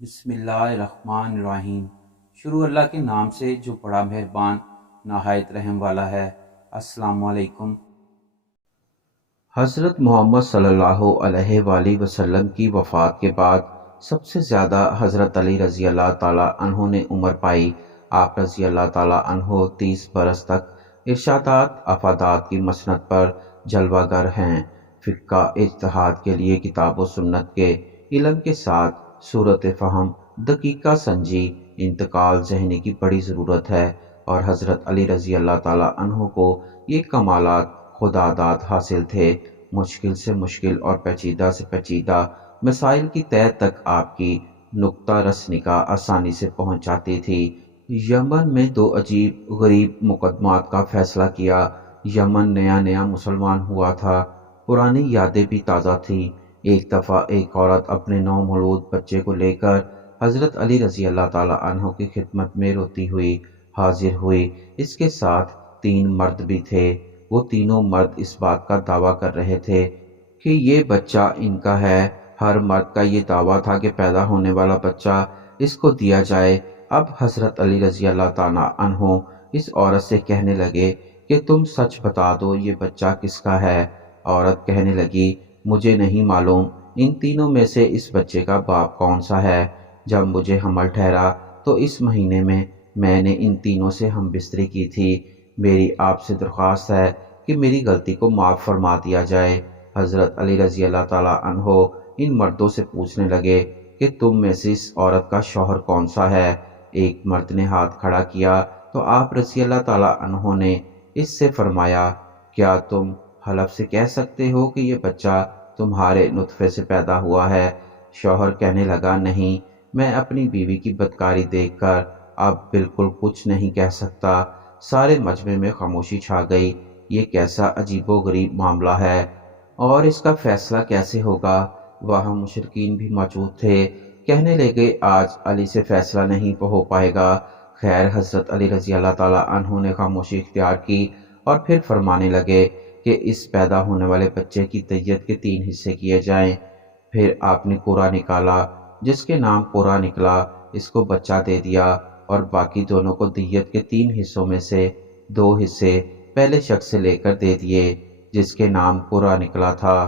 بسم اللہ الرحمن الرحیم۔ شروع اللہ کے نام سے جو بڑا مہربان نہایت رحم والا ہے۔ السلام علیکم۔ حضرت محمد صلی اللہ علیہ وآلہ وسلم کی وفات کے بعد سب سے زیادہ حضرت علی رضی اللہ تعالیٰ عنہ نے عمر پائی۔ آپ رضی اللہ تعالیٰ عنہ 30 برس تک ارشادات افادات کی مسند پر جلوہ گر ہیں۔ فقہ اجتہاد کے لیے کتاب و سنت کے علم کے ساتھ صورت فہم دقیقہ سنجی انتقال ذہنی کی بڑی ضرورت ہے، اور حضرت علی رضی اللہ تعالیٰ عنہ کو یہ کمالات خدا داد حاصل تھے۔ مشکل سے مشکل اور پیچیدہ سے پیچیدہ مسائل کی تہہ تک آپ کی نقطہ رس نگاہ آسانی سے پہنچ جاتی تھی۔ یمن میں 2 عجیب غریب مقدمات کا فیصلہ کیا۔ یمن نیا نیا مسلمان ہوا تھا، پرانی یادیں بھی تازہ تھیں۔ ایک دفعہ ایک عورت اپنے نومولود بچے کو لے کر حضرت علی رضی اللہ تعالیٰ عنہ کی خدمت میں روتی ہوئی حاضر ہوئی۔ اس کے ساتھ 3 مرد بھی تھے۔ وہ تینوں مرد اس بات کا دعویٰ کر رہے تھے کہ یہ بچہ ان کا ہے۔ ہر مرد کا یہ دعویٰ تھا کہ پیدا ہونے والا بچہ اس کو دیا جائے۔ اب حضرت علی رضی اللہ تعالیٰ عنہ اس عورت سے کہنے لگے کہ تم سچ بتا دو، یہ بچہ کس کا ہے؟ عورت کہنے لگی، مجھے نہیں معلوم ان تینوں میں سے اس بچے کا باپ کون سا ہے۔ جب مجھے حمل ٹھہرا تو اس مہینے میں نے ان تینوں سے ہم بستری کی تھی۔ میری آپ سے درخواست ہے کہ میری غلطی کو معاف فرما دیا جائے۔ حضرت علی رضی اللہ تعالیٰ عنہ ان مردوں سے پوچھنے لگے کہ تم میں سے اس عورت کا شوہر کون سا ہے؟ ایک مرد نے ہاتھ کھڑا کیا تو آپ رضی اللہ تعالیٰ عنہ نے اس سے فرمایا، کیا تم حلف سے کہہ سکتے ہو کہ یہ بچہ تمہارے نطفے سے پیدا ہوا ہے؟ شوہر کہنے لگا، نہیں، میں اپنی بیوی کی بدکاری دیکھ کر اب بالکل کچھ نہیں کہہ سکتا۔ سارے مجمع میں خاموشی چھا گئی۔ یہ کیسا عجیب و غریب معاملہ ہے اور اس کا فیصلہ کیسے ہوگا؟ وہاں مشرکین بھی موجود تھے۔ کہنے لگے، آج علی سے فیصلہ نہیں ہو پائے گا۔ خیر، حضرت علی رضی اللہ تعالیٰ عنہ نے خاموشی اختیار کی اور پھر فرمانے لگے کہ اس پیدا ہونے والے بچے کی دیت کے 3 حصے کیے جائیں۔ پھر آپ نے قرعہ نکالا، جس کے نام قرعہ نکلا اس کو بچہ دے دیا، اور باقی دونوں کو دیت کے 3 حصوں میں سے 2 حصے پہلے شخص سے لے کر دے دیے جس کے نام قرعہ نکلا تھا۔